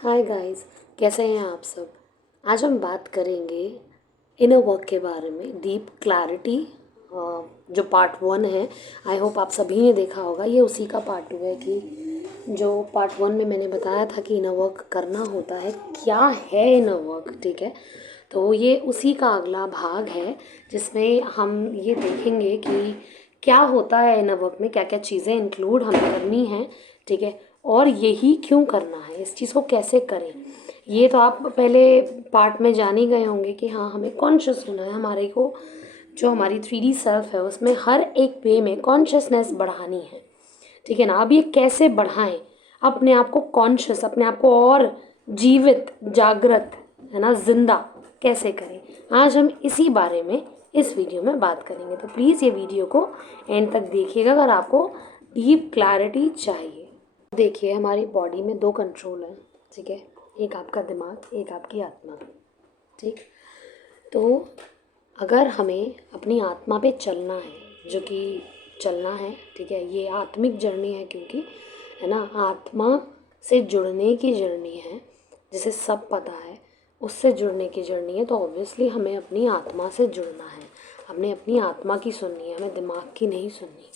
Hi guys, कैसे हैं आप सब। आज हम बात करेंगे इनर वर्क के बारे में, डीप क्लैरिटी। जो पार्ट 1 है, आई होप आप सभी ने देखा होगा। ये उसी का पार्ट 2 है कि जो पार्ट 1 में मैंने बताया था कि इनर वर्क करना होता है, क्या है इनर वर्क, ठीक है। तो ये उसी का अगला भाग है जिसमें हम ये देखेंगे कि क्या होता है इनर वर्क में, क्या क्या चीज़ें इंक्लूड हमें करनी है, ठीक है। और यही क्यों करना है, इस चीज़ को कैसे करें। ये तो आप पहले पार्ट में जान ही गए होंगे कि हाँ, हमें कॉन्शियस होना है। हमारे को जो हमारी 3D सेल्फ है उसमें हर एक वे में कॉन्शियसनेस बढ़ानी है, ठीक है ना। अब ये कैसे बढ़ाएं, अपने आप को कॉन्शियस, अपने आप को और जीवित, जागृत, है ना, जिंदा कैसे करें। आज हम इसी बारे में इस वीडियो में बात करेंगे। तो प्लीज़ ये वीडियो को एंड तक देखिएगा अगर आपको डीप क्लैरिटी चाहिए। देखिए, हमारी बॉडी में 2 कंट्रोल हैं, ठीक है। एक आपका दिमाग, एक आपकी आत्मा, ठीक। तो अगर हमें अपनी आत्मा पे चलना है, जो कि चलना है, ठीक है, ये आत्मिक जर्नी है, क्योंकि है ना, आत्मा से जुड़ने की जर्नी है, जिसे सब पता है, उससे जुड़ने की जर्नी है। तो ऑब्वियसली हमें अपनी आत्मा से जुड़ना है, हमने अपनी आत्मा की सुननी है, हमें दिमाग की नहीं सुननी,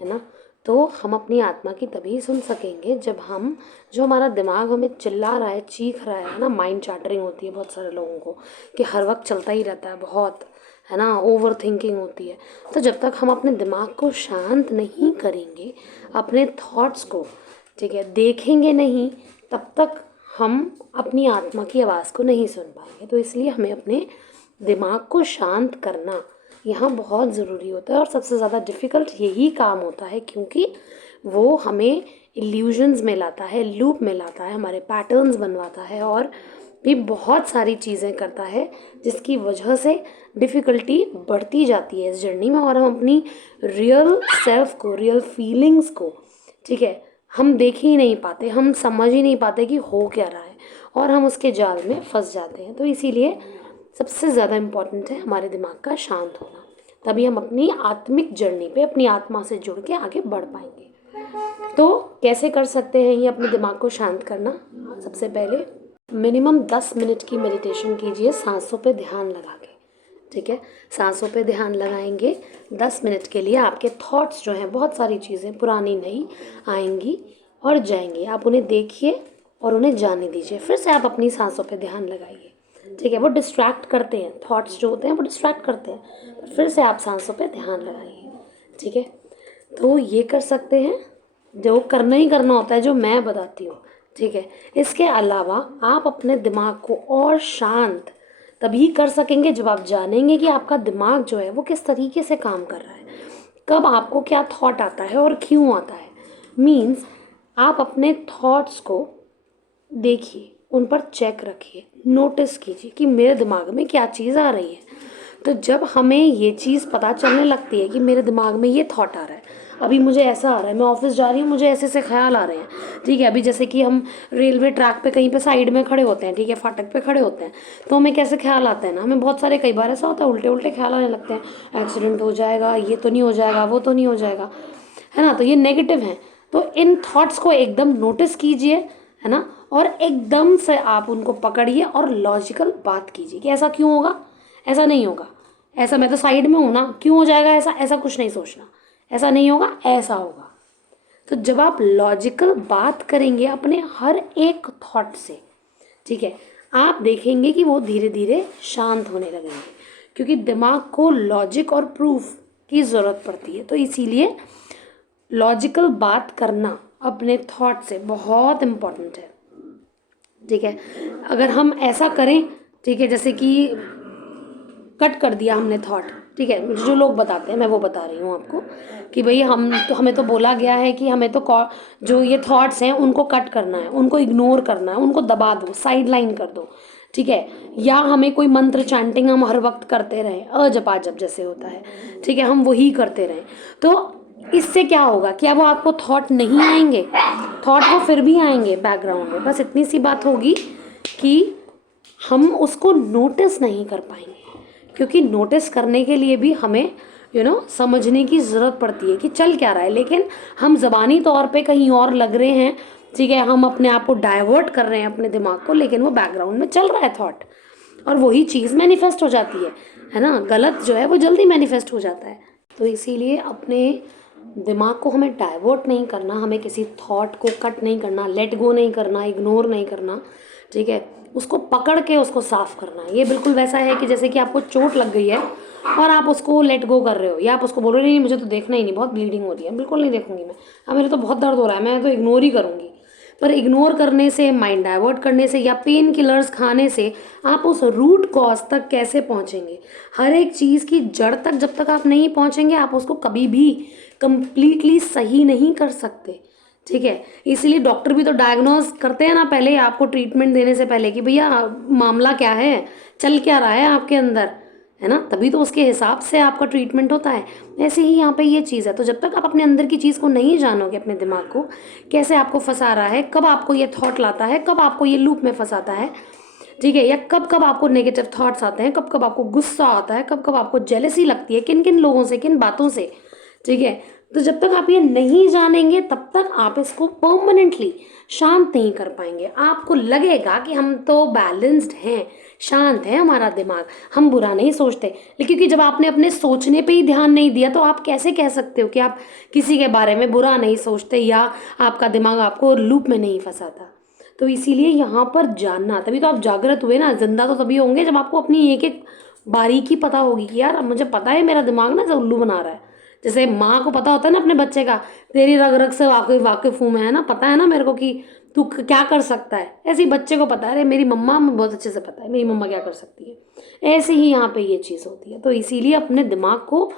है ना। तो हम अपनी आत्मा की तभी सुन सकेंगे जब हम, जो हमारा दिमाग हमें चिल्ला रहा है, चीख रहा है ना, माइंड चैटरिंग होती है बहुत सारे लोगों को कि हर वक्त चलता ही रहता है बहुत, है ना, ओवर थिंकिंग होती है। तो जब तक हम अपने दिमाग को शांत नहीं करेंगे, अपने थॉट्स को, ठीक है, देखेंगे नहीं, तब तक हम अपनी आत्मा की आवाज़ को नहीं सुन पाएंगे। तो इसलिए हमें अपने दिमाग को शांत करना यहाँ बहुत ज़रूरी होता है, और सबसे ज़्यादा डिफ़िकल्ट यही काम होता है, क्योंकि वो हमें इल्यूजन्स में लाता है, लूप में लाता है, हमारे पैटर्न्स बनवाता है, और भी बहुत सारी चीज़ें करता है, जिसकी वजह से डिफ़िकल्टी बढ़ती जाती है इस जर्नी में, और हम अपनी रियल सेल्फ को, रियल फीलिंग्स को, ठीक है, हम देख ही नहीं पाते, हम समझ ही नहीं पाते कि हो क्या रहा है, और हम उसके जाल में फंस जाते हैं। तो इसीलिए सबसे ज़्यादा इम्पॉर्टेंट है हमारे दिमाग का शांत होना, तभी हम अपनी आत्मिक जर्नी पे अपनी आत्मा से जुड़ के आगे बढ़ पाएंगे। तो कैसे कर सकते हैं ये अपने दिमाग को शांत करना। सबसे पहले मिनिमम 10 मिनट की मेडिटेशन कीजिए, सांसों पे ध्यान लगा के, ठीक है। सांसों पे ध्यान लगाएंगे 10 मिनट के लिए, आपके थॉट्स जो हैं, बहुत सारी चीज़ें पुरानी नई आएंगी और जाएंगी, आप उन्हें देखिए और उन्हें जाने दीजिए। फिर से आप अपनी सांसों पे ध्यान लगाइए, ठीक है। वो डिस्ट्रैक्ट करते हैं, थॉट्स जो होते हैं वो डिस्ट्रैक्ट करते हैं, फिर से आप सांसों पे ध्यान लगाइए, ठीक है। तो ये कर सकते हैं, जो करना ही करना होता है, जो मैं बताती हूँ, ठीक है। इसके अलावा आप अपने दिमाग को और शांत तभी कर सकेंगे जब आप जानेंगे कि आपका दिमाग जो है वो किस तरीके से काम कर रहा है, कब आपको क्या थॉट आता है और क्यों आता है। मीन्स आप अपने थॉट्स को देखिए, उन पर चेक रखिए, नोटिस कीजिए कि मेरे दिमाग में क्या चीज़ आ रही है। तो जब हमें ये चीज़ पता चलने लगती है कि मेरे दिमाग में ये थॉट आ रहा है, अभी मुझे ऐसा आ रहा है, मैं ऑफिस जा रही हूँ, मुझे ऐसे ऐसे ख्याल आ रहे हैं, ठीक है। अभी जैसे कि हम रेलवे ट्रैक पे कहीं पे साइड में खड़े होते हैं, ठीक है, फाटक पे खड़े होते हैं, तो हमें कैसे ख्याल आते हैं ना, हमें बहुत सारे, कई बार ऐसा होता है, उल्टे उल्टे ख्याल आने लगते हैं, एक्सीडेंट हो जाएगा, ये तो नहीं हो जाएगा, वो तो नहीं हो जाएगा, है ना। तो ये नेगेटिव हैं। तो इन थॉट्स को एकदम नोटिस कीजिए, है ना, और एकदम से आप उनको पकड़िए और लॉजिकल बात कीजिए कि ऐसा क्यों होगा, ऐसा नहीं होगा, ऐसा, मैं तो साइड में हूँ ना, क्यों हो जाएगा ऐसा, ऐसा कुछ नहीं सोचना, ऐसा नहीं होगा, ऐसा होगा। तो जब आप लॉजिकल बात करेंगे अपने हर एक थॉट से, ठीक है, आप देखेंगे कि वो धीरे धीरे शांत होने लगेंगे, क्योंकि दिमाग को लॉजिक और प्रूफ की ज़रूरत पड़ती है। तो इसीलिए लॉजिकल बात करना अपने थॉट से बहुत इम्पॉर्टेंट है, ठीक है। अगर हम ऐसा करें, ठीक है, जैसे कि कट कर दिया हमने थॉट, ठीक है, मुझे जो लोग बताते हैं मैं वो बता रही हूँ आपको कि भाई हमें तो बोला गया है कि हमें तो जो ये थॉट्स हैं उनको कट करना है, उनको इग्नोर करना है, उनको दबा दो, साइड लाइन कर दो, ठीक है। या हमें कोई मंत्र चैंटिंग हम हर वक्त करते रहें, अजप आजप जैसे होता है, ठीक है, हम वही करते रहें। तो इससे क्या होगा, क्या वो आपको थॉट नहीं आएंगे, थॉट वो फिर भी आएंगे बैकग्राउंड में, बस इतनी सी बात होगी कि हम उसको नोटिस नहीं कर पाएंगे, क्योंकि नोटिस करने के लिए भी हमें समझने की ज़रूरत पड़ती है कि चल क्या रहा है। लेकिन हम ज़बानी तौर पे कहीं और लग रहे हैं, ठीक है, हम अपने आप को डाइवर्ट कर रहे हैं अपने दिमाग को, लेकिन वो बैकग्राउंड में चल रहा है थॉट, और वही चीज़ मैनिफेस्ट हो जाती है ना। गलत जो है वो जल्दी मैनिफेस्ट हो जाता है। तो इसीलिए अपने दिमाग को हमें डाइवर्ट नहीं करना, हमें किसी थॉट को कट नहीं करना, लेट गो नहीं करना, इग्नोर नहीं करना, ठीक है, उसको पकड़ के उसको साफ करना। ये बिल्कुल वैसा है कि जैसे कि आपको चोट लग गई है और आप उसको लेट गो कर रहे हो, या आप उसको बोल रहे हो नहीं मुझे तो देखना ही नहीं, बहुत ब्लीडिंग हो रही है, बिल्कुल नहीं देखूंगी मैं, अब मेरे तो बहुत दर्द हो रहा है, मैं तो इग्नोर ही करूंगी। पर इग्नोर करने से, माइंड डाइवर्ट करने से या पेन किलर्स खाने से आप उस रूट कॉज तक कैसे पहुंचेंगे? हर एक चीज़ की जड़ तक जब तक आप नहीं पहुंचेंगे, आप उसको कभी भी कंप्लीटली सही नहीं कर सकते, ठीक है। इसलिए डॉक्टर भी तो डायग्नोज करते हैं ना पहले, आपको ट्रीटमेंट देने से पहले, कि भैया मामला क्या है, चल क्या रहा है आपके अंदर, है ना, तभी तो उसके हिसाब से आपका ट्रीटमेंट होता है। ऐसे ही यहाँ पे ये चीज़ है। तो जब तक आप अपने अंदर की चीज़ को नहीं जानोगे, अपने दिमाग को कैसे आपको फंसा रहा है, कब आपको ये थॉट लाता है, कब आपको ये लूप में फंसाता है, ठीक है, या कब कब आपको नेगेटिव थॉट्स आते हैं, कब कब आपको गुस्सा आता है, कब कब आपको जेलसी लगती है, किन किन लोगों से, किन बातों से, ठीक है। तो जब तक आप ये नहीं जानेंगे तब तक आप इसको परमानेंटली शांत नहीं कर पाएंगे। आपको लगेगा कि हम तो बैलेंस्ड हैं, शांत है हमारा दिमाग, हम बुरा नहीं सोचते, लेकिन क्योंकि जब आपने अपने सोचने पे ही ध्यान नहीं दिया, तो आप कैसे कह सकते हो कि आप किसी के बारे में बुरा नहीं सोचते या आपका दिमाग आपको लूप में नहीं फंसाता? तो इसीलिए यहाँ पर जानना, तभी तो आप जागृत हुए ना। जिंदा तो तभी होंगे जब आपको अपनी एक एक बारीकी पता होगी कि यार अब मुझे पता है मेरा दिमाग ना उल्लू बना रहा है। जैसे माँ को पता होता है ना अपने बच्चे का, तेरी रग रग से वाकिफ हूँ मैं, है ना, पता है ना मेरे को कि तू क्या कर सकता है। ऐसे ही बच्चे को पता है, अरे मेरी मम्मा, में बहुत अच्छे से पता है मेरी मम्मा क्या कर सकती है। ऐसे ही यहाँ पे ये चीज़ होती है। तो इसीलिए अपने दिमाग को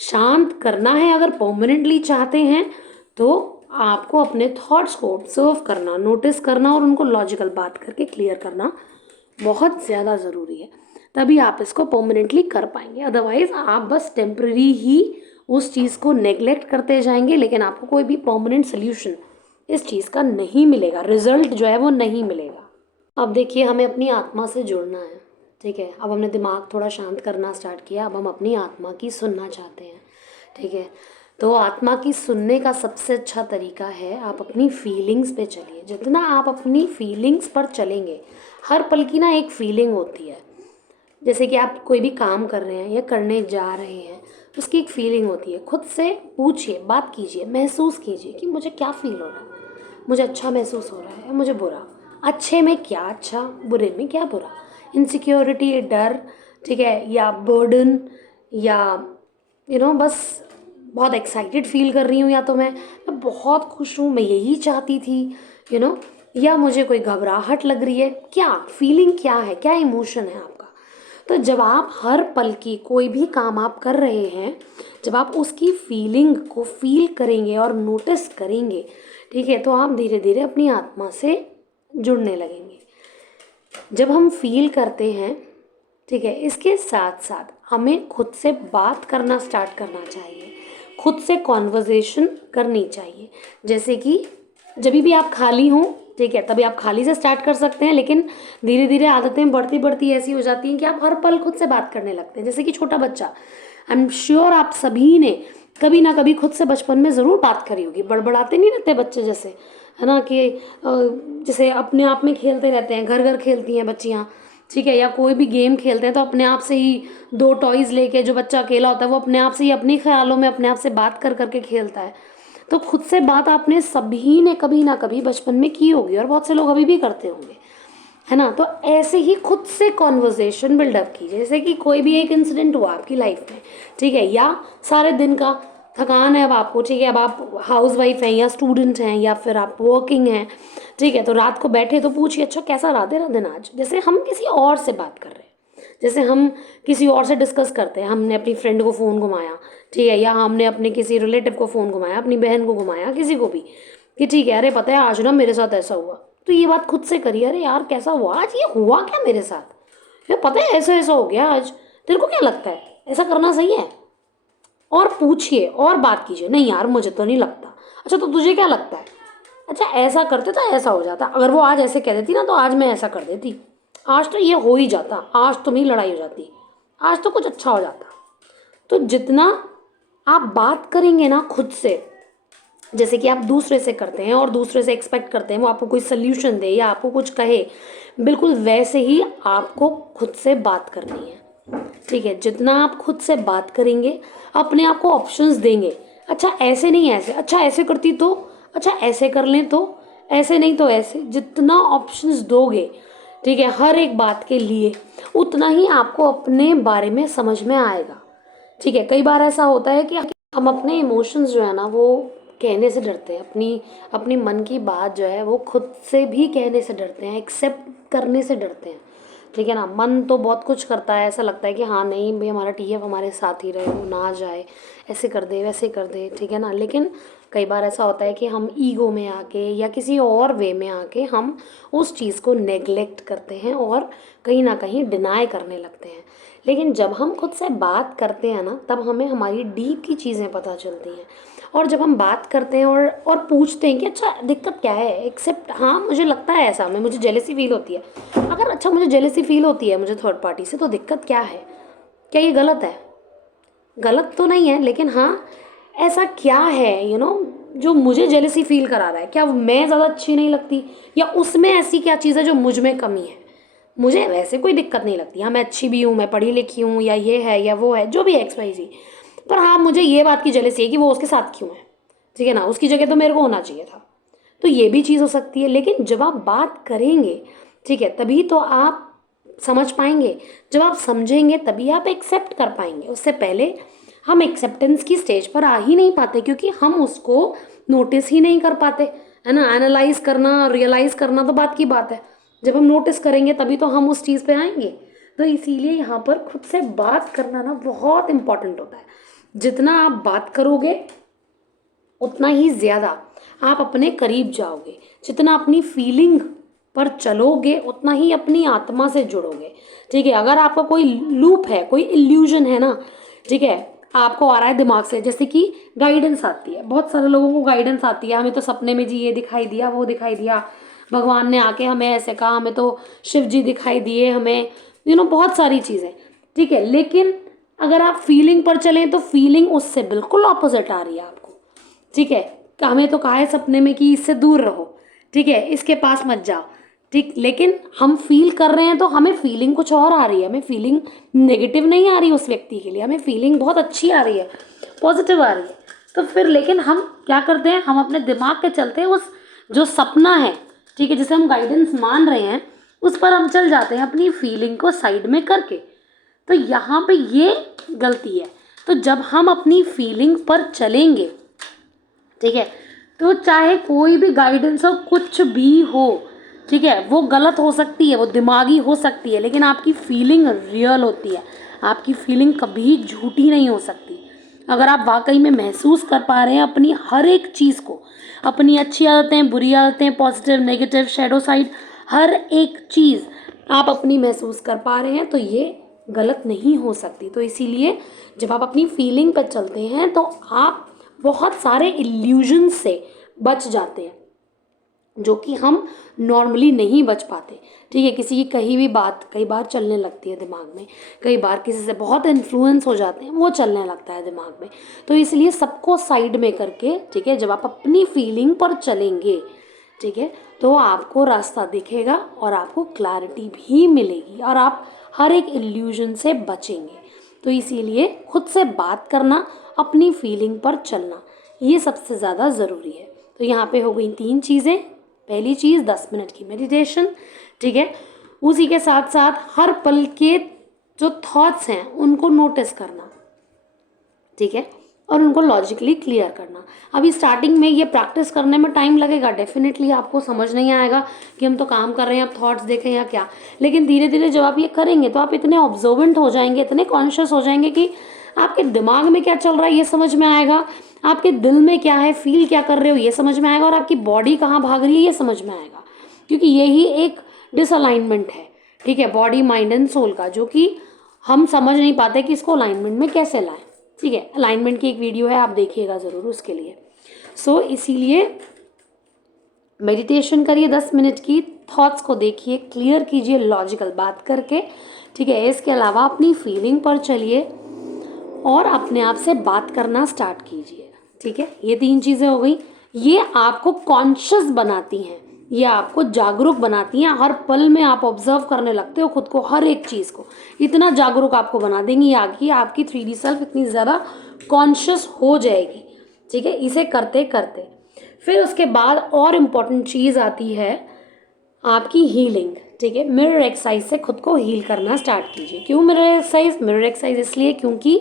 शांत करना है अगर परमानेंटली चाहते हैं, तो आपको अपने थॉट्स को ऑब्जर्व करना, नोटिस करना और उनको लॉजिकल बात करके क्लियर करना बहुत ज़्यादा ज़रूरी है। तभी आप इसको परमानेंटली कर पाएंगे। अदरवाइज आप बस टेम्पररी ही उस चीज़ को नेग्लेक्ट करते जाएंगे, लेकिन आपको कोई भी परमानेंट सोल्यूशन इस चीज़ का नहीं मिलेगा, रिजल्ट जो है वो नहीं मिलेगा। अब देखिए, हमें अपनी आत्मा से जुड़ना है, ठीक है। अब हमने दिमाग थोड़ा शांत करना स्टार्ट किया, अब हम अपनी आत्मा की सुनना चाहते हैं, ठीक है। तो आत्मा की सुनने का सबसे अच्छा तरीका है आप अपनी फीलिंग्स पे चलिए। जितना आप अपनी फीलिंग्स पर चलेंगे, हर पल की ना एक फीलिंग होती है, जैसे कि आप कोई भी काम कर रहे हैं या करने जा रहे हैं, उसकी एक फीलिंग होती है। खुद से पूछिए, बात कीजिए, महसूस कीजिए कि मुझे क्या फील हो रहा है, मुझे अच्छा महसूस हो रहा है या मुझे बुरा, अच्छे में क्या अच्छा, बुरे में क्या बुरा, इनसिक्योरिटी, डर, ठीक है, या बर्डन, या बस बहुत एक्साइटेड फील कर रही हूँ, या तो मैं बहुत खुश हूँ, मैं यही चाहती थी, यू नो या मुझे कोई घबराहट लग रही है, क्या फीलिंग, क्या है, क्या इमोशन है आपका। तो जब आप हर पल की कोई भी काम आप कर रहे हैं, जब आप उसकी फीलिंग को फील करेंगे और नोटिस करेंगे, ठीक है, तो आप धीरे धीरे अपनी आत्मा से जुड़ने लगेंगे। जब हम फील करते हैं, ठीक है, इसके साथ साथ हमें खुद से बात करना स्टार्ट करना चाहिए, खुद से कॉन्वर्जेशन करनी चाहिए। जैसे कि जब भी आप खाली हों, ठीक है, तभी आप खाली से स्टार्ट कर सकते हैं, लेकिन धीरे धीरे आदतें बढ़ती बढ़ती ऐसी हो जाती हैं कि आप हर पल खुद से बात करने लगते हैं। जैसे कि छोटा बच्चा, आई एम श्योर आप सभी ने कभी ना कभी खुद से बचपन में ज़रूर बात करी होगी। बड़बड़ाते नहीं रहते बच्चे जैसे, है ना, कि जैसे अपने आप में खेलते रहते हैं, घर घर खेलती हैं बच्चियाँ, ठीक है, या कोई भी गेम खेलते हैं तो अपने आप से ही दो टॉयज़ लेके, जो बच्चा अकेला होता है वो अपने आप से ही अपने ख्यालों में अपने आप से बात कर करके खेलता है। तो खुद से बात आपने सभी ने कभी ना कभी बचपन में की होगी, और बहुत से लोग अभी भी करते होंगे, है ना। तो ऐसे ही खुद से कॉन्वर्जेशन बिल्डअप कीजिए। जैसे कि कोई भी एक इंसिडेंट हुआ आपकी लाइफ में, ठीक है, या सारे दिन का थकान है अब आपको, ठीक है, अब आप हाउस वाइफ हैं या स्टूडेंट हैं या फिर आप वर्किंग हैं, ठीक है, तो रात को बैठे तो पूछिए, अच्छा कैसा रहा तेरा दिन आज। जैसे हम किसी और से बात कर रहे हैं, जैसे हम किसी और से डिस्कस करते हैं, हमने अपनी फ्रेंड को फ़ोन घुमाया, ठीक है, या हमने अपने किसी रिलेटिव को फ़ोन घुमाया, अपनी बहन को घुमाया, किसी को भी, कि ठीक है, अरे पता है आज ना मेरे साथ ऐसा हुआ। तो ये बात खुद से करिए, अरे यार कैसा हुआ आज, ये हुआ क्या मेरे साथ, ये पता है ऐसा ऐसा हो गया आज, तेरे को क्या लगता है ऐसा करना सही है। और पूछिए और बात कीजिए, नहीं यार मुझे तो नहीं लगता, अच्छा तो तुझे क्या लगता है, अच्छा ऐसा करते तो ऐसा हो जाता, अगर वो आज ऐसे कह देती ना तो आज मैं ऐसा कर देती, आज तो ये हो ही जाता, आज तो मेरी लड़ाई हो जाती, आज तो कुछ अच्छा हो जाता। तो जितना आप बात करेंगे ना खुद से, जैसे कि आप दूसरे से करते हैं और दूसरे से एक्सपेक्ट करते हैं वो आपको कोई सल्यूशन दे या आपको कुछ कहे, बिल्कुल वैसे ही आपको खुद से बात करनी है। ठीक है, जितना आप खुद से बात करेंगे, अपने आप को ऑप्शंस देंगे, अच्छा ऐसे नहीं ऐसे, अच्छा ऐसे करती तो, अच्छा ऐसे कर लें तो, ऐसे नहीं तो ऐसे, जितना ऑप्शंस दोगे, ठीक है, हर एक बात के लिए, उतना ही आपको अपने बारे में समझ में आएगा। ठीक है, कई बार ऐसा होता है कि हम अपने इमोशंस जो है ना वो कहने से डरते हैं, अपनी अपनी मन की बात जो है वो खुद से भी कहने से डरते हैं, एक्सेप्ट करने से डरते हैं। ठीक है ना, मन तो बहुत कुछ करता है, ऐसा लगता है कि हाँ नहीं भाई हमारा टीएफ हमारे साथ ही रहे, वो ना जाए, ऐसे कर दे वैसे कर दे, ठीक है ना। लेकिन कई बार ऐसा होता है कि हम ईगो में आके या किसी और वे में आके हम उस चीज़ को नेग्लेक्ट करते हैं और कहीं ना कहीं डिनाई करने लगते हैं। लेकिन जब हम खुद से बात करते हैं ना, तब हमें हमारी डीप की चीज़ें पता चलती हैं। और जब हम बात करते हैं और पूछते हैं कि अच्छा दिक्कत क्या है, एक्सेप्ट हाँ मुझे लगता है ऐसा, मैं मुझे जेलसी फील होती है, अगर अच्छा मुझे जेलसी फील होती है मुझे थर्ड पार्टी से, तो दिक्कत क्या है, क्या ये गलत है? गलत तो नहीं है, लेकिन हाँ ऐसा क्या है जो मुझे जेलसी फील करा रहा है, क्या मैं ज़्यादा अच्छी नहीं लगती, या उसमें ऐसी क्या चीज़ है जो मुझ में कमी है? मुझे वैसे कोई दिक्कत नहीं लगती, हाँ मैं अच्छी भी हूँ, मैं पढ़ी लिखी हूँ, या ये है या वो है, जो भी एक्स वाई जी, पर हाँ मुझे ये बात की जेलसी है कि वो उसके साथ क्यों है। ठीक है ना, उसकी जगह तो मेरे को होना चाहिए था। तो ये भी चीज़ हो सकती है। लेकिन जब आप बात करेंगे, ठीक है, तभी तो आप समझ पाएंगे, जब आप समझेंगे तभी आप एक्सेप्ट कर पाएंगे। उससे पहले हम एक्सेप्टेंस की स्टेज पर आ ही नहीं पाते, क्योंकि हम उसको नोटिस ही नहीं कर पाते, है ना। एनालाइज करना, रियलाइज करना तो बात की बात है, जब हम नोटिस करेंगे तभी तो हम उस चीज़ पे आएंगे। तो इसीलिए यहाँ पर खुद से बात करना ना बहुत इम्पॉर्टेंट होता है। जितना आप बात करोगे उतना ही ज़्यादा आप अपने करीब जाओगे, जितना अपनी फीलिंग पर चलोगे उतना ही अपनी आत्मा से जुड़ोगे। ठीक है, अगर आपका कोई लूप है, कोई इल्यूजन है ना, ठीक है, आपको आ रहा है दिमाग से, जैसे कि गाइडेंस आती है, बहुत सारे लोगों को गाइडेंस आती है, हमें तो सपने में जी ये दिखाई दिया, वो दिखाई दिया, भगवान ने आके हमें ऐसे कहा, हमें तो शिव जी दिखाई दिए, हमें बहुत सारी चीज़ें। ठीक है, लेकिन अगर आप फीलिंग पर चलें तो फीलिंग उससे बिल्कुल ऑपोजिट आ रही है आपको। ठीक है, हमें तो कहा है सपने में कि इससे दूर रहो, ठीक है, इसके पास मत जाओ, ठीक, लेकिन हम फील कर रहे हैं तो हमें फीलिंग कुछ और आ रही है, हमें फीलिंग नेगेटिव नहीं आ रही उस व्यक्ति के लिए, हमें फीलिंग बहुत अच्छी आ रही है, पॉजिटिव आ रही है। तो फिर लेकिन हम क्या करते हैं, हम अपने दिमाग के चलते उस जो सपना है, ठीक है, जिसे हम गाइडेंस मान रहे हैं, उस पर हम चल जाते हैं अपनी फीलिंग को साइड में करके। तो यहाँ पे ये गलती है। तो जब हम अपनी फीलिंग पर चलेंगे, ठीक है, तो चाहे कोई भी गाइडेंस हो, कुछ भी हो, ठीक है, वो गलत हो सकती है, वो दिमागी हो सकती है, लेकिन आपकी फीलिंग रियल होती है, आपकी फीलिंग कभी झूठी नहीं हो सकती। अगर आप वाकई में महसूस कर पा रहे हैं अपनी हर एक चीज़ को, अपनी अच्छी आदतें, बुरी आदतें, पॉजिटिव नेगेटिव शैडो साइड, हर एक चीज़ आप अपनी महसूस कर पा रहे हैं, तो ये गलत नहीं हो सकती। तो इसीलिए जब आप अपनी फीलिंग पर चलते हैं तो आप बहुत सारे इल्यूजन से बच जाते हैं, जो कि हम नॉर्मली नहीं बच पाते। ठीक है, किसी की कही भी बात कई बार चलने लगती है दिमाग में, कई बार किसी से बहुत इन्फ्लुएंस हो जाते हैं, वो चलने लगता है दिमाग में। तो इसलिए सबको साइड में करके, ठीक है, जब आप अपनी फीलिंग पर चलेंगे, ठीक है, तो आपको रास्ता दिखेगा और आपको क्लैरिटी भी मिलेगी और आप हर एक इल्यूजन से बचेंगे। तो इसीलिए खुद से बात करना, अपनी फीलिंग पर चलना, ये सबसे ज़्यादा ज़रूरी है। तो यहाँ पे हो गई 3 चीज़ें। पहली चीज़ 10 मिनट की मेडिटेशन, ठीक है, उसी के साथ साथ हर पल के जो थॉट्स हैं उनको नोटिस करना, ठीक है, और उनको लॉजिकली क्लियर करना। अभी स्टार्टिंग में ये प्रैक्टिस करने में टाइम लगेगा, डेफिनेटली आपको समझ नहीं आएगा कि हम तो काम कर रहे हैं, अब थॉट्स देखें या क्या। लेकिन धीरे धीरे जब आप ये करेंगे तो आप इतने ऑब्जर्वेंट हो जाएंगे, इतने कॉन्शियस हो जाएंगे कि आपके दिमाग में क्या चल रहा है ये समझ में आएगा, आपके दिल में क्या है, फील क्या कर रहे हो ये समझ में आएगा, और आपकी बॉडी कहाँ भाग रही है ये समझ में आएगा। क्योंकि यही एक डिसअलाइनमेंट है, ठीक है, बॉडी माइंड एंड सोल का, जो कि हम समझ नहीं पाते कि इसको अलाइनमेंट में कैसे लाएं। ठीक है, अलाइनमेंट की एक वीडियो है, आप देखिएगा ज़रूर उसके लिए। इसीलिए मेडिटेशन करिए 10 मिनट की, थॉट्स को देखिए, क्लियर कीजिए लॉजिकल बात करके, ठीक है। इसके अलावा अपनी फीलिंग पर चलिए और अपने आप से बात करना स्टार्ट कीजिए, ठीक है। ये 3 चीज़ें हो गई। ये आपको कॉन्शियस बनाती हैं, ये आपको जागरूक बनाती हैं। हर पल में आप ऑब्जर्व करने लगते हो खुद को, हर एक चीज़ को इतना जागरूक आपको बना देंगी आगे, आपकी 3D सेल्फ इतनी ज़्यादा कॉन्शियस हो जाएगी। ठीक है, इसे करते करते फिर उसके बाद और इम्पॉर्टेंट चीज़ आती है आपकी हीलिंग। ठीक है, मिरर एक्सरसाइज से खुद को हील करना स्टार्ट कीजिए। क्यों मिरर एक्सरसाइज? मिरर एक्सरसाइज इसलिए क्योंकि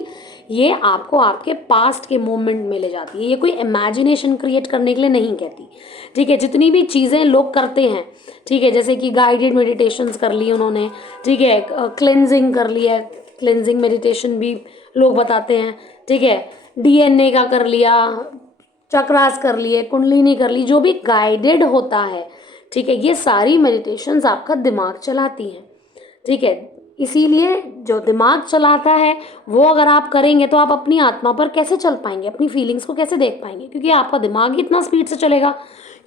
ये आपको आपके पास्ट के मोमेंट में ले जाती है। ये कोई इमेजिनेशन क्रिएट करने के लिए नहीं कहती। ठीक है, जितनी भी चीज़ें लोग करते हैं, ठीक है, जैसे कि गाइडेड मेडिटेशंस कर ली उन्होंने, ठीक है, क्लेंजिंग कर लिया, क्लेंजिंग मेडिटेशन भी लोग बताते हैं। ठीक है, DNA का कर लिया, चक्रास कर लिए, कुंडलिनी कर ली, जो भी गाइडेड होता है। ठीक है, ये सारी मेडिटेशंस आपका दिमाग चलाती हैं। ठीक है, इसीलिए जो दिमाग चलाता है वो अगर आप करेंगे तो आप अपनी आत्मा पर कैसे चल पाएंगे, अपनी फीलिंग्स को कैसे देख पाएंगे? क्योंकि आपका दिमाग इतना स्पीड से चलेगा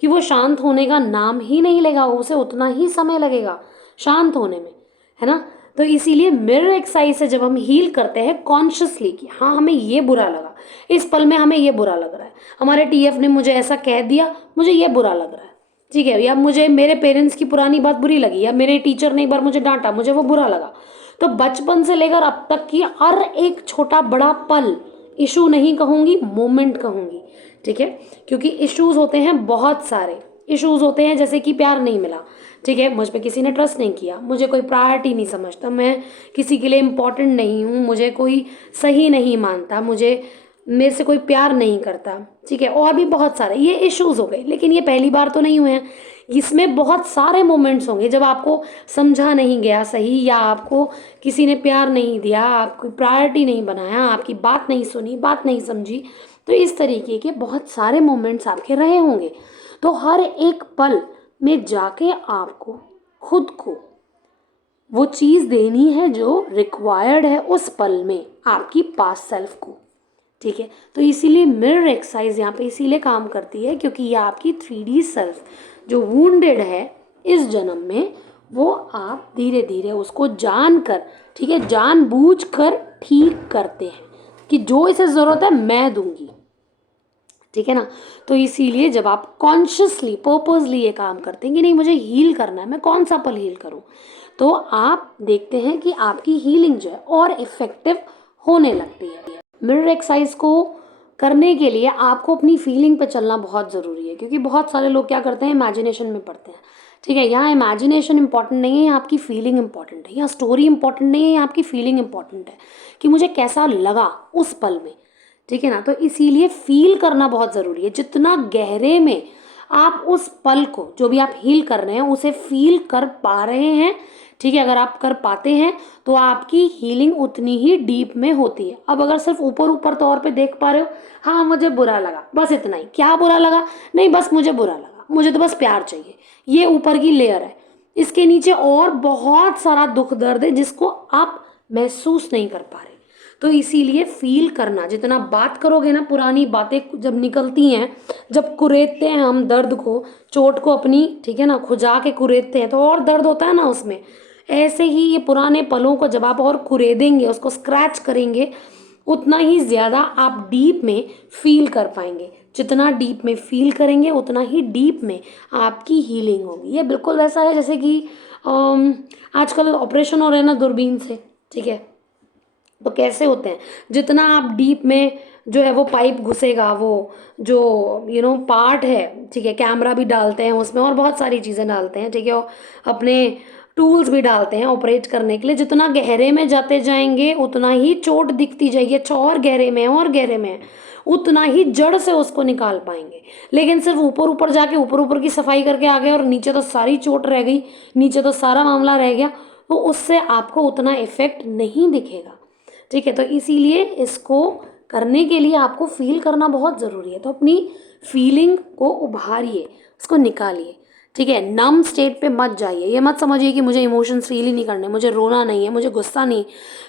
कि वो शांत होने का नाम ही नहीं लेगा, उसे उतना ही समय लगेगा शांत होने में, है ना। तो इसीलिए मिरर एक्सरसाइज से जब हम हील करते हैं कॉन्शियसली कि हाँ हमें ये बुरा लगा, इस पल में हमें ये बुरा लग रहा है, हमारे TF ने मुझे ऐसा कह दिया, मुझे ये बुरा लग रहा है। ठीक है, या मुझे मेरे पेरेंट्स की पुरानी बात बुरी लगी, या मेरे टीचर ने एक बार मुझे डांटा, मुझे वो बुरा लगा। तो बचपन से लेकर अब तक की हर एक छोटा बड़ा पल, इशू नहीं कहूँगी, मोमेंट कहूँगी। ठीक है, क्योंकि इश्यूज होते हैं, बहुत सारे इश्यूज होते हैं, जैसे कि प्यार नहीं मिला, ठीक है, मुझ पर किसी ने ट्रस्ट नहीं किया, मुझे कोई प्रायोरिटी नहीं समझता, मैं किसी के लिए इम्पोर्टेंट नहीं हूँ, मुझे कोई सही नहीं मानता, मुझे मेरे से कोई प्यार नहीं करता। ठीक है, और भी बहुत सारे ये इश्यूज हो गए। लेकिन ये पहली बार तो नहीं हुए हैं, इसमें बहुत सारे मोमेंट्स होंगे जब आपको समझा नहीं गया सही, या आपको किसी ने प्यार नहीं दिया, आपको प्रायोरिटी नहीं बनाया, आपकी बात नहीं सुनी, बात नहीं समझी। तो इस तरीके के बहुत सारे मोमेंट्स आपके रहे होंगे। तो हर एक पल में जाके आपको खुद को वो चीज़ देनी है जो रिक्वायर्ड है उस पल में आपकी पास्ट सेल्फ को। ठीक है, तो इसीलिए मिरर एक्सरसाइज यहाँ पे इसीलिए काम करती है क्योंकि ये आपकी 3D सेल्फ जो वुंडेड है इस जन्म में, वो आप धीरे धीरे उसको जानकर, ठीक है, जानबूझकर ठीक करते हैं कि जो इसे ज़रूरत है मैं दूंगी। ठीक है ना। तो इसीलिए जब आप कॉन्शियसली पर्पसली ये काम करते हैं कि नहीं मुझे हील करना है, मैं कौन सा पल हील करूं, तो आप देखते हैं कि आपकी हीलिंग जो है और इफेक्टिव होने लगती है। मिरर एक्सरसाइज को करने के लिए आपको अपनी फीलिंग पे चलना बहुत ज़रूरी है, क्योंकि बहुत सारे लोग क्या करते हैं, इमेजिनेशन में पढ़ते हैं। ठीक है, यहाँ इमेजिनेशन इंपॉर्टेंट नहीं है, यहाँ आपकी फीलिंग इंपॉर्टेंट है। यहाँ स्टोरी इंपॉर्टेंट नहीं है, यहाँ आपकी फीलिंग इंपॉर्टेंट है कि मुझे कैसा लगा उस पल में। ठीक है ना। तो इसीलिए फील करना बहुत ज़रूरी है। जितना गहरे में आप उस पल को, जो भी आप हील कर रहे हैं, उसे फील कर पा रहे हैं, ठीक है, अगर आप कर पाते हैं तो आपकी हीलिंग उतनी ही डीप में होती है। अब अगर सिर्फ ऊपर ऊपर तौर पे देख पा रहे हो, हाँ मुझे बुरा लगा, बस इतना ही, क्या बुरा लगा, नहीं बस मुझे बुरा लगा, मुझे तो बस प्यार चाहिए, ये ऊपर की लेयर है। इसके नीचे और बहुत सारा दुख दर्द है जिसको आप महसूस नहीं कर पा रहे। तो इसीलिए फील करना, जितना बात करोगे ना, पुरानी बातें जब निकलती हैं, जब कुरेदते हैं हम दर्द को, चोट को अपनी, ठीक है ना, खुजा के कुरेदते हैं तो और दर्द होता है ना उसमें। ऐसे ही ये पुराने पलों को जब आप और कुरेदेंगे, उसको स्क्रैच करेंगे, उतना ही ज़्यादा आप डीप में फील कर पाएंगे। जितना डीप में फील करेंगे उतना ही डीप में आपकी हीलिंग होगी। ये बिल्कुल वैसा है जैसे कि आजकल ऑपरेशन हो रहे हैं ना दूरबीन से, ठीक है, तो कैसे होते हैं, जितना आप डीप में जो है वो पाइप घुसेगा, वो जो पार्ट है, ठीक है, कैमरा भी डालते हैं उसमें और बहुत सारी चीज़ें डालते हैं, ठीक है, और अपने टूल्स भी डालते हैं ऑपरेट करने के लिए। जितना गहरे में जाते जाएंगे उतना ही चोट दिखती जाएगी, अच्छा और गहरे में और गहरे में, उतना ही जड़ से उसको निकाल पाएंगे। लेकिन सिर्फ ऊपर ऊपर जाके ऊपर ऊपर की सफाई करके आ गए और नीचे तो सारी चोट रह गई, नीचे तो सारा मामला रह गया, तो उससे आपको उतना इफेक्ट नहीं दिखेगा। ठीक है, तो इसीलिए इसको करने के लिए आपको फील करना बहुत ज़रूरी है। तो अपनी फीलिंग को उभारिए, उसको निकालिए। ठीक है, नम स्टेट पे मत जाइए। ये मत समझिए कि मुझे इमोशंस फील ही नहीं करने, मुझे रोना नहीं है, मुझे गुस्सा नहीं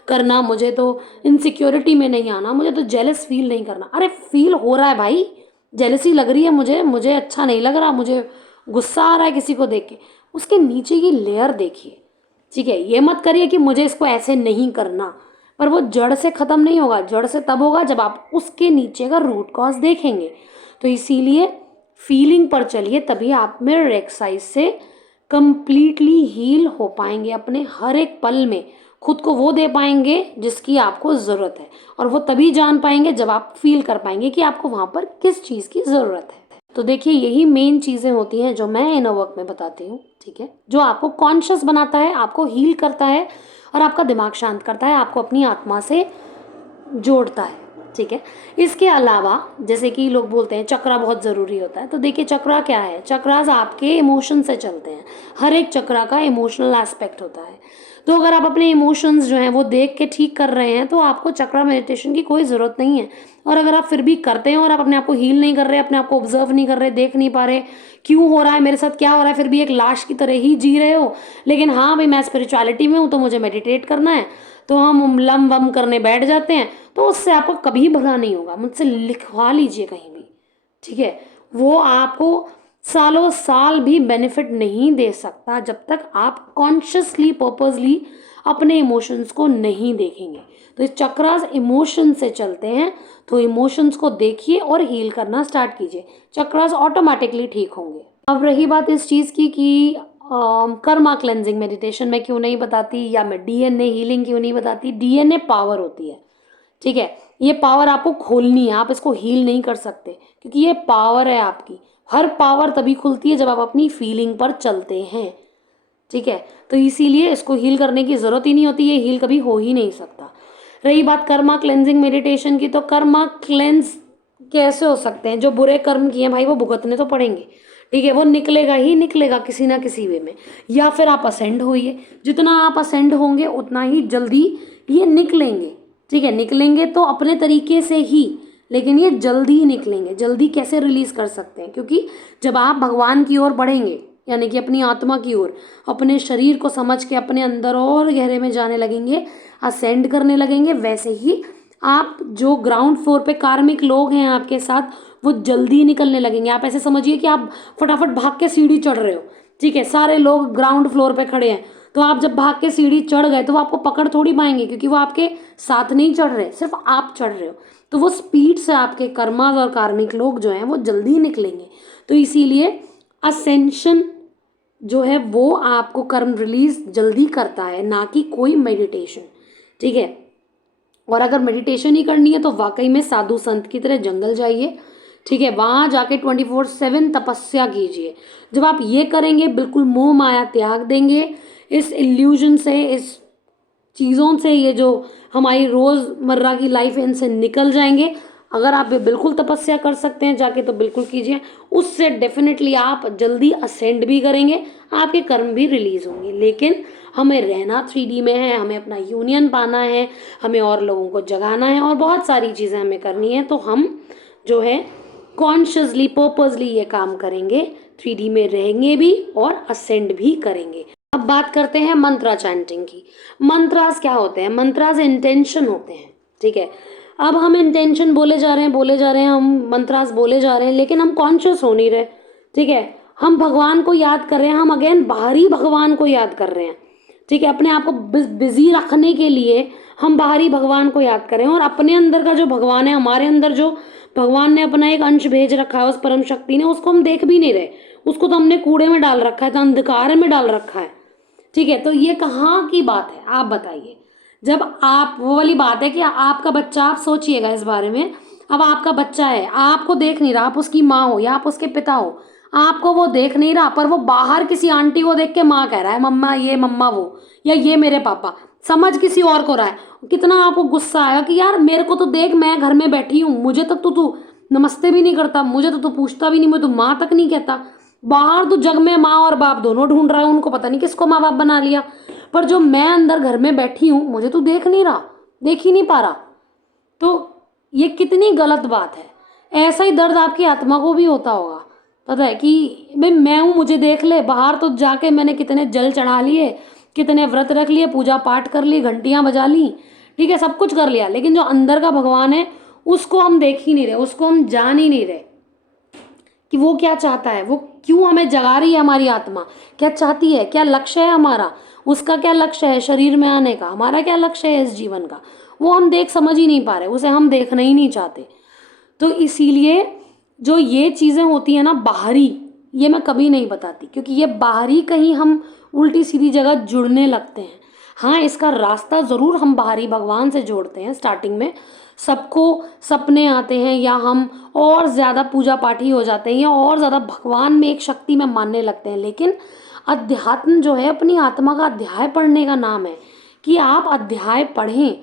करना, मुझे तो इनसिक्योरिटी में नहीं आना, मुझे तो जेलस फील नहीं करना। अरे फील हो रहा है भाई, जेलसी लग रही है मुझे अच्छा नहीं लग रहा, मुझे गुस्सा आ रहा है किसी को देख के, उसके नीचे की लेयर देखिए। ठीक है, ये मत करिए कि मुझे इसको ऐसे नहीं करना, पर वो जड़ से ख़त्म नहीं होगा। जड़ से तब होगा जब आप उसके नीचे का रूट कॉज देखेंगे। तो इसीलिए फीलिंग पर चलिए, तभी आप मिरर एक्सरसाइज से कंप्लीटली हील हो पाएंगे। अपने हर एक पल में खुद को वो दे पाएंगे जिसकी आपको ज़रूरत है, और वो तभी जान पाएंगे जब आप फील कर पाएंगे कि आपको वहाँ पर किस चीज़ की ज़रूरत है। तो देखिए, यही मेन चीज़ें होती हैं जो मैं इनर वर्क में बताती हूँ, ठीक है, जो आपको कॉन्शियस बनाता है, आपको हील करता है और आपका दिमाग शांत करता है, आपको अपनी आत्मा से जोड़ता है, ठीक है। इसके अलावा जैसे कि लोग बोलते हैं चक्रा बहुत ज़रूरी होता है, तो देखिए चक्रा क्या है, चक्रास आपके इमोशन से चलते हैं। हर एक चक्रा का इमोशनल एस्पेक्ट होता है। तो अगर आप अपने इमोशंस जो हैं वो देख के ठीक कर रहे हैं तो आपको चक्रा मेडिटेशन की कोई ज़रूरत नहीं है। और अगर आप फिर भी करते हैं और आप अपने आप को हील नहीं कर रहे, अपने आप को ऑब्जर्व नहीं कर रहे, देख नहीं पा रहे क्यों हो रहा है मेरे साथ, क्या हो रहा है, फिर भी एक लाश की तरह ही जी रहे हो, लेकिन हाँ भाई मैं स्पिरिचुअलिटी में हूँ तो मुझे मेडिटेट करना है, तो हम लम वम करने बैठ जाते हैं, तो उससे आपको कभी भला नहीं होगा। मुझसे लिखवा लीजिए कहीं भी, ठीक है। वो आपको सालों साल भी बेनिफिट नहीं दे सकता जब तक आप कॉन्शियसली पर्पसली अपने इमोशंस को नहीं देखेंगे। तो इस चक्रास इमोशन से चलते हैं, तो इमोशंस को देखिए और हील करना स्टार्ट कीजिए, चक्रास ऑटोमेटिकली ठीक होंगे। अब रही बात इस चीज़ की कि कर्मा क्लेंजिंग मेडिटेशन में क्यों नहीं बताती, या मैं डीएनए हीलिंग क्यों नहीं बताती। डीएनए पावर होती है, ठीक है, ये पावर आपको खोलनी है, आप इसको हील नहीं कर सकते, क्योंकि ये पावर है आपकी। हर पावर तभी खुलती है जब आप अपनी फीलिंग पर चलते हैं, ठीक है। तो इसीलिए इसको हील करने की ज़रूरत ही नहीं होती, ये हील कभी हो ही नहीं सकता। रही बात कर्मा क्लेंजिंग मेडिटेशन की, तो कर्मा क्लेंज कैसे हो सकते हैं, जो बुरे कर्म किए भाई वो भुगतने तो पड़ेंगे, ठीक है, वो निकलेगा ही निकलेगा किसी ना किसी वे में। या फिर आप असेंड होइए, जितना आप असेंड होंगे उतना ही जल्दी ये निकलेंगे, ठीक है। निकलेंगे तो अपने तरीके से ही, लेकिन ये जल्दी ही निकलेंगे। जल्दी कैसे रिलीज कर सकते हैं, क्योंकि जब आप भगवान की ओर बढ़ेंगे, यानी कि अपनी आत्मा की ओर, अपने शरीर को समझ के अपने अंदर और गहरे में जाने लगेंगे, असेंड करने लगेंगे, वैसे ही आप जो ग्राउंड फ्लोर पे कार्मिक लोग हैं आपके साथ, वो जल्दी निकलने लगेंगे। आप ऐसे समझिए कि आप फटाफट भाग के सीढ़ी चढ़ रहे हो, ठीक है, सारे लोग ग्राउंड फ्लोर पे खड़े हैं, तो आप जब भाग के सीढ़ी चढ़ गए तो वो आपको पकड़ थोड़ी पाएंगे, क्योंकि वो आपके साथ नहीं चढ़ रहे, सिर्फ आप चढ़ रहे हो। तो वो स्पीड से आपके कर्मा और कार्मिक लोग जो हैं वो जल्दी निकलेंगे। तो इसीलिए असेंशन जो है वो आपको कर्म रिलीज जल्दी करता है, ना कि कोई मेडिटेशन, ठीक है। और अगर मेडिटेशन ही करनी है तो वाकई में साधु संत की तरह जंगल जाइए, ठीक है, वहाँ जाके 24/7 तपस्या कीजिए। जब आप ये करेंगे, बिल्कुल मोह माया त्याग देंगे, इस इल्यूजन से, इस चीज़ों से, ये जो हमारी रोज़मर्रा की लाइफ है इनसे निकल जाएंगे। अगर आप ये बिल्कुल तपस्या कर सकते हैं जाके तो बिल्कुल कीजिए, उससे डेफिनेटली आप जल्दी असेंड भी करेंगे, आपके कर्म भी रिलीज होंगे। लेकिन हमें रहना 3D में है, हमें अपना यूनियन पाना है, हमें और लोगों को जगाना है, और बहुत सारी चीज़ें हमें करनी है। तो हम जो है कॉन्शियसली पर्पसली ये काम करेंगे, 3D में रहेंगे भी और असेंड भी करेंगे। अब बात करते हैं मंत्रा चैंटिंग की। मंत्रास क्या होते हैं, मंत्रास इंटेंशन होते हैं, ठीक है। अब हम इंटेंशन बोले जा रहे हैं, हम मंत्रास बोले जा रहे हैं, लेकिन हम कॉन्शियस हो नहीं रहे, ठीक है। हम भगवान को याद कर रहे हैं, हम अगेन बाहरी भगवान को याद कर रहे हैं, ठीक है। अपने आप को बिजी रखने के लिए हम बाहरी भगवान को याद करें, और अपने अंदर का जो भगवान है, हमारे अंदर जो भगवान ने अपना एक अंश भेज रखा है उस परम शक्ति ने, उसको हम देख भी नहीं रहे। उसको तो हमने कूड़े में डाल रखा है, तो अंधकार में डाल रखा है, ठीक है। तो ये कहाँ की बात है, आप बताइए। जब आप, वो वाली बात है कि आपका बच्चा, आप सोचिएगा इस बारे में, अब आपका बच्चा है, आपको देख नहीं रहा, आप उसकी माँ हो या आप उसके पिता हो, आपको वो देख नहीं रहा, पर वो बाहर किसी आंटी को देख के माँ कह रहा है, मम्मा ये, मम्मा वो, या ये मेरे पापा, समझ किसी और को रहा है। कितना आपको गुस्सा आएगा कि यार मेरे को तो देख, मैं घर में बैठी हूँ, मुझे तक तो तू नमस्ते भी नहीं करता, मुझे तो तू पूछता भी नहीं, मुझे तो माँ तक नहीं कहता। बाहर तो जग में माँ और बाप दोनों ढूंढ रहा है, उनको पता नहीं किसको माँ बाप बना लिया, पर जो मैं अंदर घर में बैठी हूँ मुझे तो देख नहीं रहा, देख ही नहीं पा रहा। तो ये कितनी गलत बात है। ऐसा ही दर्द आपकी आत्मा को भी होता होगा, पता है कि भाई मैं हूँ, मुझे देख ले। बाहर तो जाके मैंने कितने जल चढ़ा लिए, कितने व्रत रख लिए, पूजा पाठ कर ली, घंटियाँ बजा ली, ठीक है, सब कुछ कर लिया, लेकिन जो अंदर का भगवान है उसको हम देख ही नहीं रहे, उसको हम जान ही नहीं रहे कि वो क्या चाहता है, वो क्यों हमें जगा रही है, हमारी आत्मा क्या चाहती है, क्या लक्ष्य है हमारा, उसका क्या लक्ष्य है शरीर में आने का, हमारा क्या लक्ष्य है इस जीवन का, वो हम देख समझ ही नहीं पा रहे, उसे हम देखना ही नहीं चाहते। तो इसीलिए जो ये चीज़ें होती हैं ना बाहरी, ये मैं कभी नहीं बताती, क्योंकि ये बाहरी कहीं हम उल्टी सीधी जगह जुड़ने लगते हैं। हाँ, इसका रास्ता ज़रूर हम बाहरी भगवान से जोड़ते हैं स्टार्टिंग में, सबको सपने आते हैं या हम और ज़्यादा पूजा पाठी हो जाते हैं या और ज़्यादा भगवान में एक शक्ति में मानने लगते हैं। लेकिन अध्यात्म जो है अपनी आत्मा का अध्याय पढ़ने का नाम है, कि आप अध्याय पढ़ें,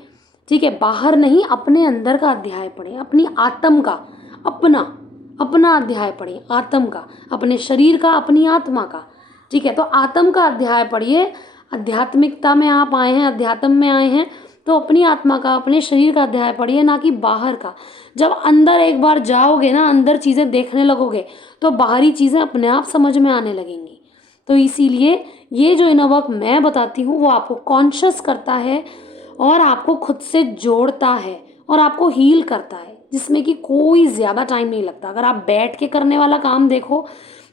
ठीक है, बाहर नहीं, अपने अंदर का अध्याय पढ़ें, अपनी आत्म का, अपना अपना अध्याय पढ़िए, आत्म का, अपने शरीर का, अपनी आत्मा का, ठीक है। तो आत्म का अध्याय पढ़िए, आध्यात्मिकता में आप आए हैं, अध्यात्म में आए हैं, तो अपनी आत्मा का, अपने शरीर का अध्याय पढ़िए, ना कि बाहर का। जब अंदर एक बार जाओगे ना, अंदर चीज़ें देखने लगोगे, तो बाहरी चीज़ें अपने आप समझ में आने लगेंगी। तो इसीलिए ये जो इनर वर्क मैं बताती हूँ वो आपको कॉन्शियस करता है और आपको खुद से जोड़ता है और आपको हील करता है, जिसमें कि कोई ज़्यादा टाइम नहीं लगता। अगर आप बैठ के करने वाला काम देखो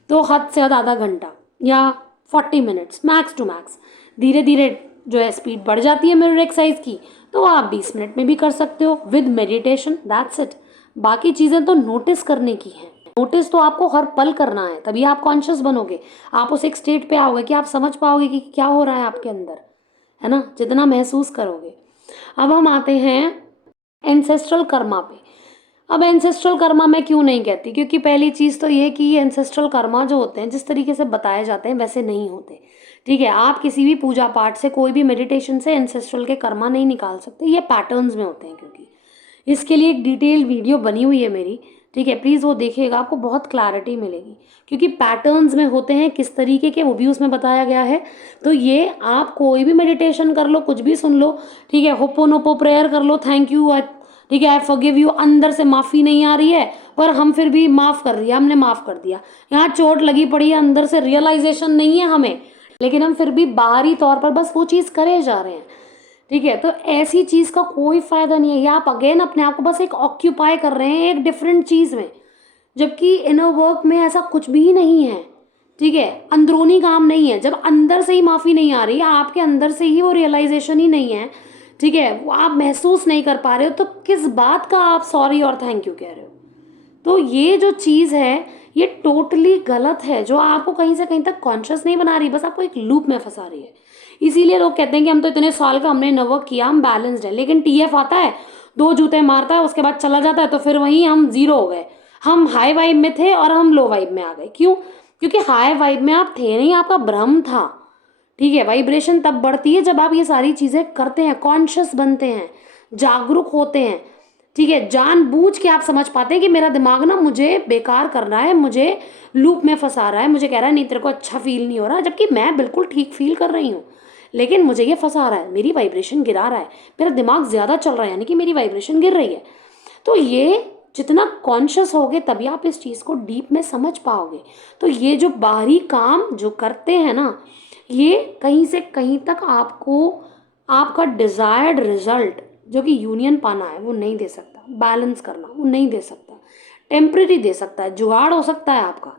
तो हद से हद आधा घंटा या 40 मिनट्स मैक्स टू मैक्स। धीरे धीरे जो है स्पीड बढ़ जाती है मिरर एक्सरसाइज की, तो आप 20 मिनट में भी कर सकते हो विद मेडिटेशन, दैट्स इट। बाकी चीज़ें तो नोटिस करने की हैं। नोटिस तो आपको हर पल करना है, तभी आप कॉन्शियस बनोगे, आप उस एक स्टेट पे आओगे कि आप समझ पाओगे कि क्या हो रहा है आपके अंदर, है ना, जितना महसूस करोगे। अब हम आते हैं एंसेस्ट्रल कर्मा पे। अब एंसेस्ट्रल कर्मा मैं क्यों नहीं कहती, क्योंकि पहली चीज़ तो ये कि ये एंसेस्ट्रल कर्मा जो होते हैं जिस तरीके से बताए जाते हैं वैसे नहीं होते, ठीक है। आप किसी भी पूजा पाठ से, कोई भी मेडिटेशन से एंसेस्ट्रल के कर्मा नहीं निकाल सकते, ये पैटर्न्स में होते हैं। क्योंकि इसके लिए एक डिटेल वीडियो बनी हुई है मेरी, ठीक है, प्लीज़ वो देखिएगा, आपको बहुत क्लैरिटी मिलेगी, क्योंकि पैटर्न्स में होते हैं किस तरीके के, वो भी उसमें बताया गया है। तो ये आप कोई भी मेडिटेशन कर लो, कुछ भी सुन लो, ठीक है, होपोनोपो प्रेयर कर लो, थैंक यू, ठीक है, आई फॉरगिव यू, अंदर से माफ़ी नहीं आ रही है पर हम फिर भी माफ़ कर रही है, हमने माफ़ कर दिया। यहाँ चोट लगी पड़ी है, अंदर से रियलाइजेशन नहीं है हमें, लेकिन हम फिर भी बाहरी तौर पर बस वो चीज़ करे जा रहे हैं, ठीक है। तो ऐसी चीज़ का कोई फ़ायदा नहीं है, या आप अगेन अपने आप को बस एक ऑक्यूपाई कर रहे हैं एक डिफरेंट चीज़ में, जबकि इनर वर्क में ऐसा कुछ भी नहीं है, ठीक है, अंदरूनी काम नहीं है। जब अंदर से ही माफ़ी नहीं आ रही है, आपके अंदर से ही वो रियलाइजेशन ही नहीं है, ठीक है, वो आप महसूस नहीं कर पा रहे हो, तो किस बात का आप सॉरी और थैंक यू कह रहे हो। तो ये जो चीज़ है ये टोटली गलत है, जो आपको कहीं से कहीं तक कॉन्शियस नहीं बना रही, बस आपको एक लूप में फंसा रही है। इसीलिए लोग कहते हैं कि हम तो इतने साल का हमने इनर वर्क किया, हम बैलेंस्ड है, लेकिन टीएफ आता है, 2 जूते मारता है, उसके बाद चला जाता है, तो फिर वहीं हम जीरो हो गए। हम हाई वाइब में थे और हम लो वाइब में आ गए। क्यों? क्योंकि हाई वाइब में आप थे नहीं, आपका भ्रम था, ठीक है। वाइब्रेशन तब बढ़ती है जब आप ये सारी चीज़ें करते हैं, कॉन्शियस बनते हैं, जागरूक होते हैं, ठीक है। जानबूझ के आप समझ पाते हैं कि मेरा दिमाग ना मुझे बेकार कर रहा है, मुझे लूप में फंसा रहा है, मुझे कह रहा है नहीं तेरे को अच्छा फील नहीं हो रहा, जबकि मैं बिल्कुल ठीक फील कर रही हूँ, लेकिन मुझे ये फंसा रहा है, मेरी वाइब्रेशन गिरा रहा है, मेरा दिमाग ज़्यादा चल रहा है, यानी कि मेरी वाइब्रेशन गिर रही है। तो ये जितना कॉन्शियस होगे तभी आप इस चीज़ को डीप में समझ पाओगे। तो ये जो बाहरी काम जो करते हैं ना, ये कहीं से कहीं तक आपको आपका डिज़ायर्ड रिजल्ट जो कि यूनियन पाना है वो नहीं दे सकता, बैलेंस करना वो नहीं दे सकता, टेम्परेरी दे सकता है, जुगाड़ हो सकता है आपका,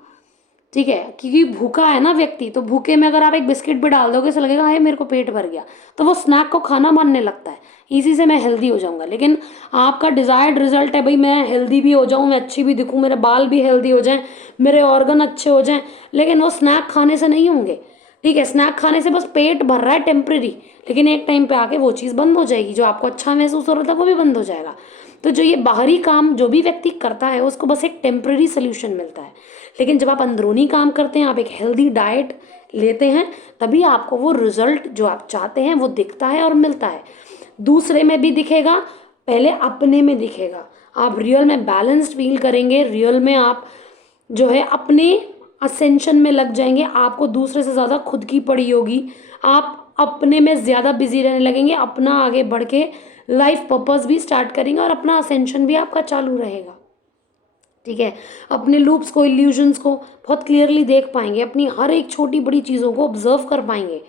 ठीक है। क्योंकि भूखा है ना व्यक्ति, तो भूखे में अगर आप एक बिस्किट भी डाल दोगे तो लगेगा हाय मेरे को पेट भर गया, तो वो स्नैक को खाना मानने लगता है, इसी से मैं हेल्दी हो जाऊंगा। लेकिन आपका डिज़ायर्ड रिजल्ट है भाई मैं हेल्दी भी हो जाऊं, मैं अच्छी भी दिखूं, मेरे बाल भी हेल्दी हो जाएं, मेरे ऑर्गन अच्छे हो जाएं, लेकिन वो स्नैक खाने से नहीं होंगे, ठीक है। स्नैक खाने से बस पेट भर रहा है टेम्प्रेरी, लेकिन एक टाइम पे आके वो चीज़ बंद हो जाएगी, जो आपको अच्छा महसूस हो रहा था वो भी बंद हो जाएगा। तो जो ये बाहरी काम जो भी व्यक्ति करता है उसको बस एक टेम्प्रेरी सोल्यूशन मिलता है, लेकिन जब आप अंदरूनी काम करते हैं, आप एक हेल्दी डाइट लेते हैं, तभी आपको वो रिजल्ट जो आप चाहते हैं वो दिखता है और मिलता है। दूसरे में भी दिखेगा, पहले अपने में दिखेगा, आप रियल में बैलेंस्ड फील करेंगे, रियल में आप जो है अपने असेंशन में लग जाएंगे, आपको दूसरे से ज़्यादा खुद की पड़ी होगी, आप अपने में ज़्यादा बिजी रहने लगेंगे, अपना आगे बढ़ के लाइफ पर्पस भी स्टार्ट करेंगे और अपना असेंशन भी आपका चालू रहेगा, ठीक है। अपने लूप्स को, इल्यूजन्स को बहुत क्लियरली देख पाएंगे, अपनी हर एक छोटी बड़ी चीज़ों को ऑब्जर्व कर पाएंगे,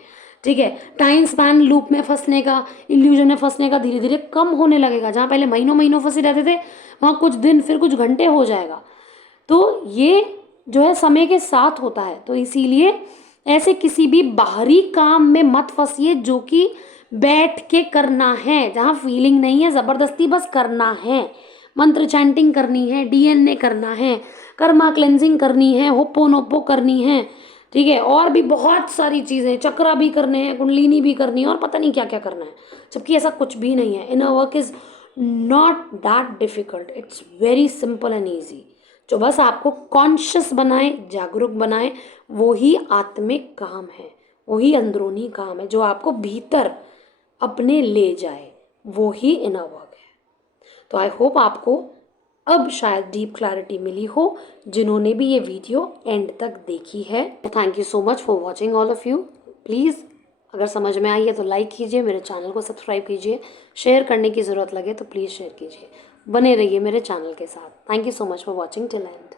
ठीक है। टाइम स्पैन लूप में फंसने का, इल्यूजन में फंसने का धीरे धीरे कम होने लगेगा। जहाँ पहले महीनों महीनों फंसे रहते थे, वहाँ कुछ दिन फिर कुछ घंटे हो जाएगा। तो ये जो है समय के साथ होता है। तो इसीलिए ऐसे किसी भी बाहरी काम में मत फंसिए जो कि बैठ के करना है, जहाँ फीलिंग नहीं है, ज़बरदस्ती बस करना है, मंत्र चैंटिंग करनी है, डीएनए करना है, कर्मा क्लेंजिंग करनी है, होप्पोनोप्पो करनी है, ठीक है, और भी बहुत सारी चीज़ें, चक्रा भी करने हैं, कुंडलिनी भी करनी है और पता नहीं क्या क्या करना है, जबकि ऐसा कुछ भी नहीं है। Inner work is not that difficult, it's very simple and easy. जो बस आपको कॉन्शियस बनाए, जागरूक बनाए, वो ही आत्मिक काम है, वही अंदरूनी काम है जो आपको भीतर अपने ले जाए, वो ही इनर वर्क है। तो आई होप आपको अब शायद डीप क्लैरिटी मिली हो जिन्होंने भी ये वीडियो एंड तक देखी है। Thank you so much for watching all of you. Please अगर समझ में आई है तो लाइक कीजिए, मेरे चैनल को सब्सक्राइब कीजिए, शेयर करने की ज़रूरत लगे तो प्लीज़ शेयर कीजिए, बने रहिए मेरे चैनल के साथ। Thank you so much for watching till and.